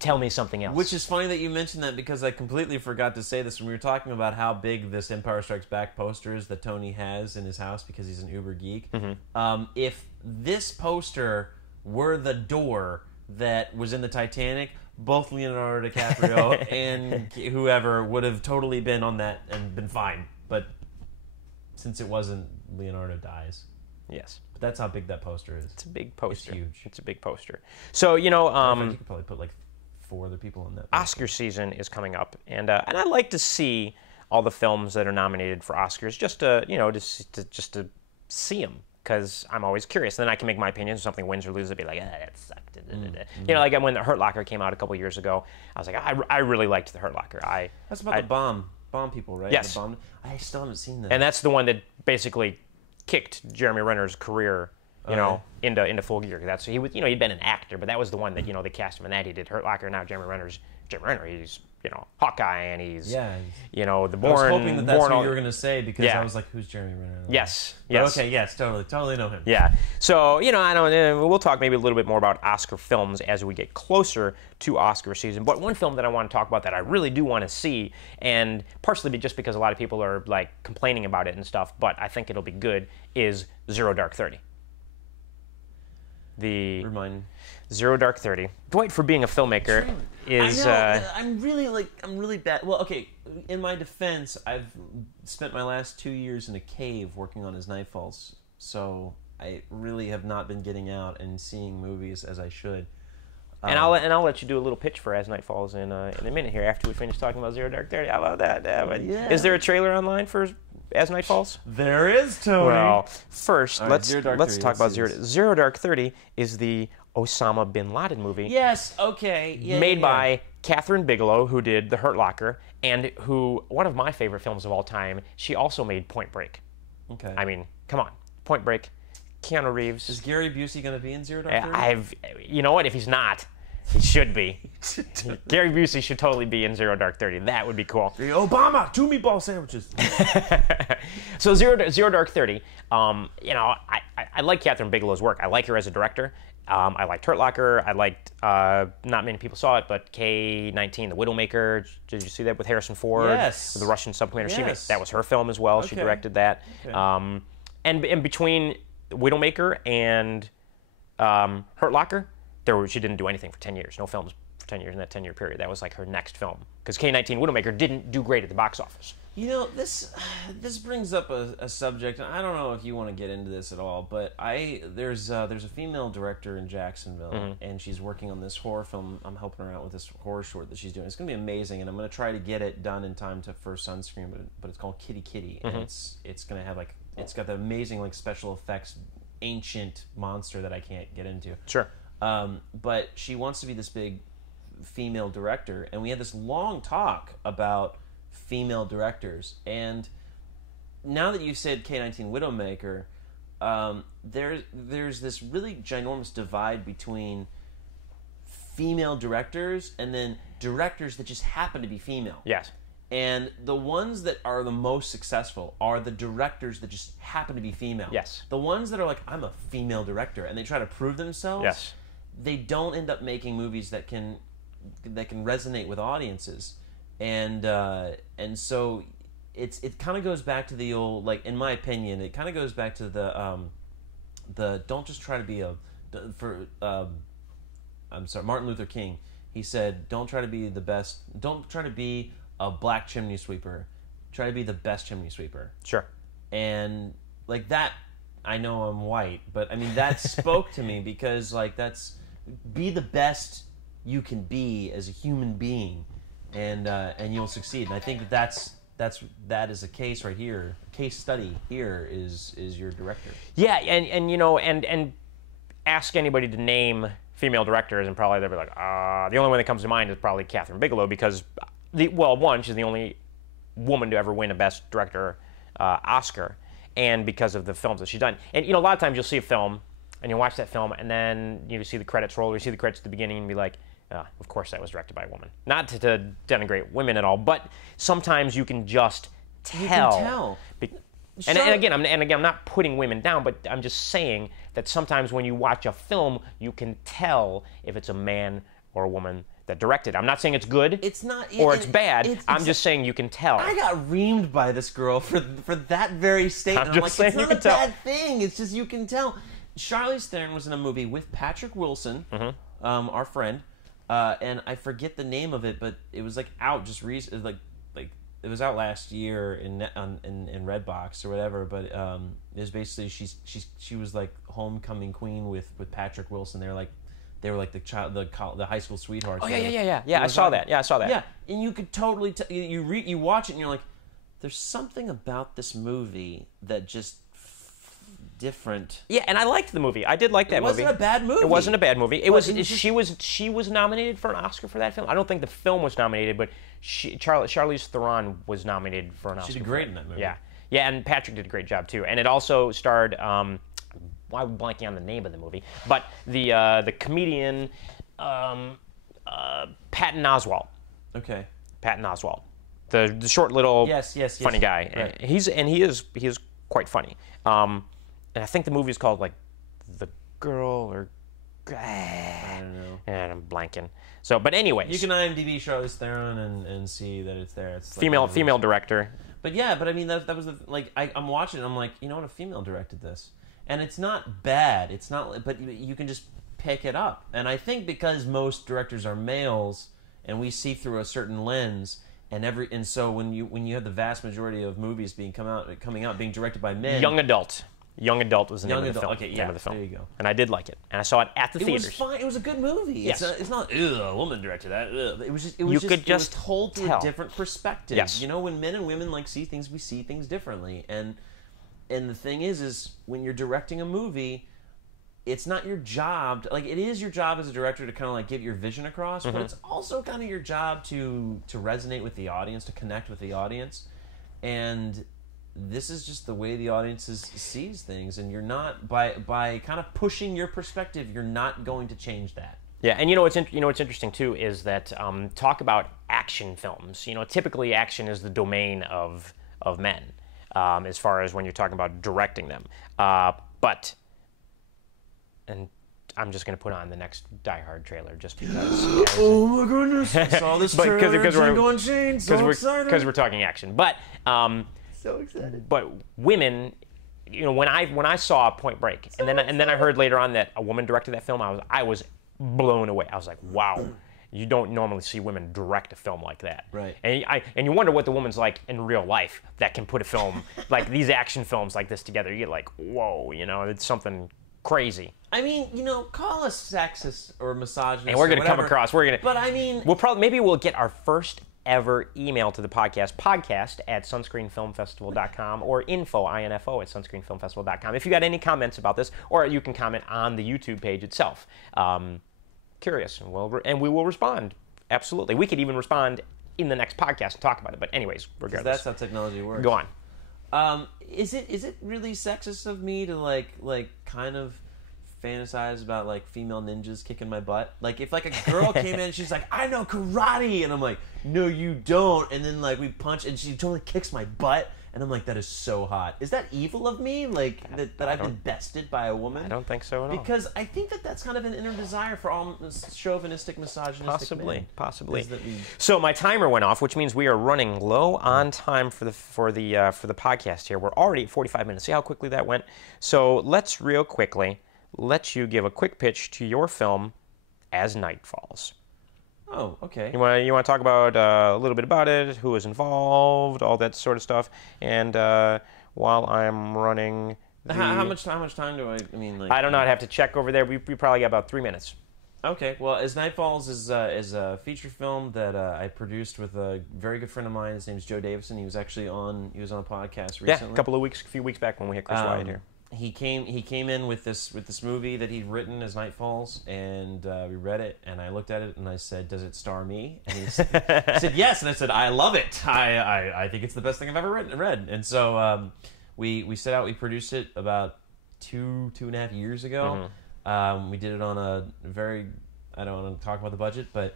Tell me something else. Which is funny that you mentioned that, because I completely forgot to say this when we were talking about how big this Empire Strikes Back poster is that Tony has in his house because he's an uber geek. If this poster were the door that was in the Titanic, both Leonardo DiCaprio and whoever would have totally been on that and been fine. But since it wasn't, Leonardo dies. Yes. But that's how big that poster is. It's a big poster. It's huge. It's a big poster. So, you know... you could probably put like 4 other people on that poster. Oscar season is coming up, and I like to see all the films that are nominated for Oscars just to, you know, just to see them, because I'm always curious. And then I can make my opinion. If something wins or loses, I'd be like, that sucked. You know, like when The Hurt Locker came out a couple years ago, I was like, I really liked The Hurt Locker. That's about the bomb people, right? Yes. I still haven't seen that. And that's the one that basically kicked Jeremy Renner's career, you know, into full gear. That's he was, you know, he'd been an actor, but that was the one that, you know, they cast him in that. He did Hurt Locker. Now Jeremy Renner. He's, you know, Hawkeye, and he's, you know, the Bourne. I was hoping that's what you were going to say, because I was like, who's Jeremy Renner? Yes. Okay, yes, totally know him. Yeah. So, you know, we'll talk maybe a little bit more about Oscar films as we get closer to Oscar season. But one film that I want to talk about that I really do want to see, and partially just because a lot of people are like complaining about it and stuff, but I think it'll be good, is Zero Dark 30. Remind me. Zero Dark 30. Dwight, for being a filmmaker, is... I know, I'm really bad. Well, okay, in my defense, I've spent my last 2 years in a cave working on his Nightfalls, so I really have not been getting out and seeing movies as I should. And I'll let you do a little pitch for As Night Falls in a minute here after we finish talking about Zero Dark 30. How about that? Yeah. Is there a trailer online for As Night Falls? There is, Tony. Well, first, right, let's talk about Zero Dark 30 is the Osama bin Laden movie. Yes, okay. Made by Catherine Bigelow, who did The Hurt Locker, and who, one of my favorite films of all time, she also made Point Break. Okay. I mean, come on. Point Break. Keanu Reeves. Is Gary Busey going to be in Zero Dark 30? You know what? If he's not, he should be. Gary Busey should totally be in Zero Dark 30. That would be cool. Obama, 2 meatball sandwiches. So Zero Dark 30, you know, I like Catherine Bigelow's work. I like her as a director. I liked Hurt Locker. I liked, not many people saw it, but K-19, The Widowmaker. Did you see that with Harrison Ford? Yes. The Russian submariner. Yes. That was her film as well. Okay. She directed that. Okay. And between Widowmaker and Hurt Locker, she didn't do anything for 10 years. No films for 10 years in that 10-year period. That was like her next film. Because K-19 Widowmaker didn't do great at the box office. You know, this brings up a subject. I don't know if you want to get into this at all, but there's a female director in Jacksonville, and she's working on this horror film. I'm helping her out with this horror short that she's doing. It's going to be amazing, and I'm going to try to get it done in time for Sunscreen, but it's called Kitty Kitty, and it's going to have it's got the amazing special effects ancient monster that I can't get into. Sure. But she wants to be this big female director, and we had this long talk about female directors, and now that you said K-19 Widowmaker, there's this really ginormous divide between female directors and then directors that just happen to be female. Yes. And the ones that are the most successful are the directors that just happen to be female. Yes. The ones that are like, I'm a female director, and they try to prove themselves. Yes. They don't end up making movies that can resonate with audiences, and so it kind of goes back to the old, like, in my opinion, it kind of goes back to the don't just try to be Martin Luther King. He said, don't try to be the best. Don't try to be a black chimney sweeper. Try to be the best chimney sweeper. Sure. And like that, I know I'm white, but I mean that spoke to me because like that's be the best you can be as a human being, and you'll succeed. And I think that is a case right here. Case study here is your director. Yeah, and you know, and ask anybody to name female directors, and probably they'll be like, the only one that comes to mind is probably Catherine Bigelow, because one, she's the only woman to ever win a Best Director Oscar, and because of the films that she's done. And you know, a lot of times you'll see a film, and you watch that film, and then you see the credits roll, or you see the credits at the beginning, and be like, of course that was directed by a woman. Not to denigrate women at all, but sometimes you can just tell. You can tell. And again, I'm not putting women down, but I'm just saying that sometimes when you watch a film, you can tell if it's a man or a woman that directed. I'm not saying it's good. It's not, or it's bad. I'm just saying you can tell. I got reamed by this girl for that very statement. I'm like, it's not a bad thing. It's just you can tell. Charlize Theron was in a movie with Patrick Wilson, our friend, and I forget the name of it, but it was like out just recently, like it was out last year in Redbox or whatever. But it was basically she was like homecoming queen with Patrick Wilson. They were like the high school sweethearts. Oh yeah. I saw that. Yeah, and you could totally you watch it and you're like, there's something about this movie that just different. Yeah, and I liked the movie. I did like that movie. It wasn't a bad movie. It wasn't a bad movie. She was nominated for an Oscar for that film. I don't think the film was nominated, but Charlize Theron was nominated for an Oscar. She did great in that movie. Yeah, and Patrick did a great job too. And it also starred. Why am I blanking on the name of the movie? But the comedian Patton Oswalt. Okay. Patton Oswalt, the short little funny guy. Right. He is quite funny. And I think the movie is called like The Girl or I don't know. And I'm blanking. So, but anyways, you can IMDb Charlize Theron and see that it's there. It's like female director. But yeah, but I mean that was I'm watching it. I'm like, you know what? A female directed this. And it's not bad. It's not, but you can just pick it up. And I think because most directors are males, and we see through a certain lens, and so when you have the vast majority of movies coming out being directed by men, Young Adult was the name of the film. Okay, name of the film. There you go. And I did like it, and I saw it at the theaters. It was fine. It was a good movie. Yes. It's not a woman directed that. It was told through a different perspective. Yes. You know, when men and women see things, we see things differently, and the thing is when you're directing a movie, it's not your job. It is your job as a director to kind of like get your vision across, but it's also kind of your job to resonate with the audience, to connect with the audience, and this is just the way the audience sees things, and you're not by kind of pushing your perspective, you're not going to change that. Yeah, and what's interesting too is that talk about action films. Typically action is the domain of men. As far as when you're talking about directing them. But I'm just going to put on the next Die Hard trailer just because. Oh my goodness! I saw this trailer. Because we're talking action. But so excited. But women, when I saw Point Break, and then I heard later on that a woman directed that film, I was blown away. I was like, wow. You don't normally see women direct a film like that. Right. And you wonder what the woman's like in real life that can put a film, like these action films like this together. You get like, whoa, it's something crazy. I mean, call us sexist or misogynist. And we're going to come across, But I mean. Maybe we'll get our first ever email to the podcast at sunscreenfilmfestival.com or info at sunscreenfilmfestival.com. If you got any comments about this, or you can comment on the YouTube page itself. Curious, and we will respond. Absolutely. We could even respond in the next podcast and talk about it. But anyways, regardless. That's how technology works. Go on. Is it really sexist of me to like kind of fantasize about like female ninjas kicking my butt. Like if like a girl came in and she's like, I know karate, and I'm like, no you don't, and then like we punch and she totally kicks my butt, and I'm like, that is so hot. Is that evil of me? Like that I've been bested by a woman? I don't think so at all. Because I think that's kind of an inner desire for all chauvinistic, misogynistic men. Possibly. So my timer went off, which means we are running low on time for the podcast here. We're already at 45 minutes. See how quickly that went? So let's real quickly let you give a quick pitch to your film, As Night Falls. Oh, okay. You want to talk about a little bit about it, who is involved, all that sort of stuff, and while I'm running, how much time do I mean? Like, I don't know. I'd have to check over there. We probably got about 3 minutes. Okay. Well, As Night Falls is a feature film that I produced with a very good friend of mine. His name's Joe Davison. He was actually on a podcast recently. Yeah, a few weeks back when we had Chris Wyatt here. He came in with this movie that he'd written, As Night Falls, and we read it, and I looked at it and I said, "Does it star me?" And he said, "Yes," and I said, "I love it. I think it's the best thing I've ever read." And so we set out. We produced it about two and a half years ago. Mm-hmm. We did it on a very, I don't want to talk about the budget, but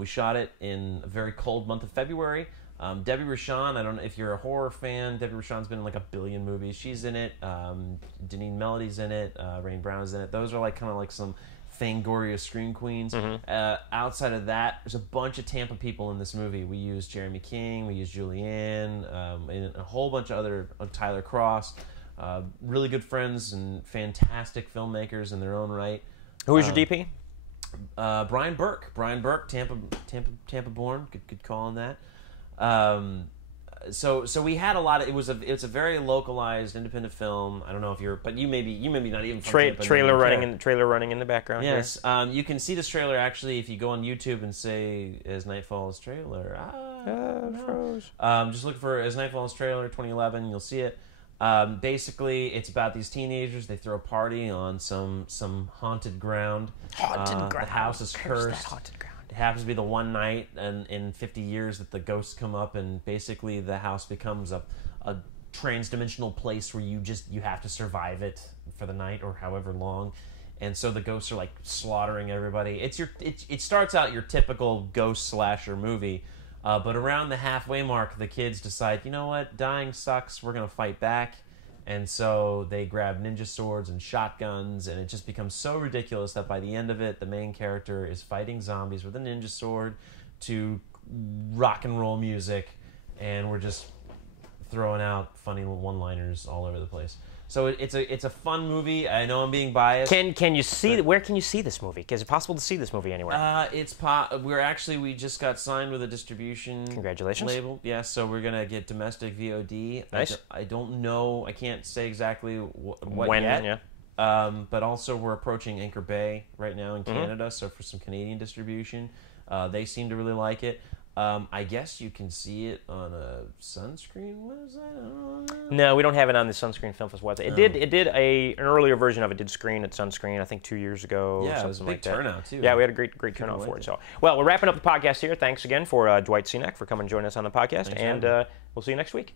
we shot it in a very cold month of February. Debbie Rochon, I don't know if you're a horror fan. Debbie Rochon's been in like a billion movies. She's in it. Deneen Melody's in it. Rain Brown is in it. Those are like kind of like some Fangoria scream queens. Mm-hmm. Outside of that, there's a bunch of Tampa people in this movie. We used Jeremy King. We used Julianne. And a whole bunch of other Tyler Cross. Really good friends and fantastic filmmakers in their own right. Who was your DP? Brian Burke. Brian Burke, Tampa born. Good call on that. So we had a lot of it's a very localized independent film. I don't know if but you may be not even from Tampa, trailer running in the background. Yes, you can see this trailer actually if you go on YouTube and say As Night Falls trailer. Froze. Just look for As Night Falls trailer 2011. You'll see it. Basically, it's about these teenagers. They throw a party on some haunted ground. The house is cursed. Haunted ground. It happens to be the one night in 50 years that the ghosts come up, and basically the house becomes a trans-dimensional place where you have to survive it for the night or however long. And so the ghosts are like slaughtering everybody. It starts out your typical ghost slasher movie, but around the halfway mark, the kids decide, you know what, dying sucks. We're gonna fight back. And so they grab ninja swords and shotguns, and it just becomes so ridiculous that by the end of it, the main character is fighting zombies with a ninja sword to rock and roll music, and we're just throwing out funny one-liners all over the place. So it's a fun movie. I know I'm being biased. Can you see? Where can you see this movie? Is it possible to see this movie anywhere? We just got signed with a distribution. Congratulations. Label. Yeah, so we're gonna get domestic VOD. Nice. I don't know. I can't say exactly what when yet. Yeah. But also we're approaching Anchor Bay right now in Canada. So for some Canadian distribution, they seem to really like it. I guess you can see it on a Sunscreen website. No, we don't have it on the Sunscreen Film Festival website. It did an earlier version of it. Did screen at Sunscreen, I think 2 years ago. Yeah, it was a big turnout too. Yeah, we had a great turnout for it. So, well, we're wrapping up the podcast here. Thanks again for Dwight Cenac for coming and joining us on the podcast, and we'll see you next week.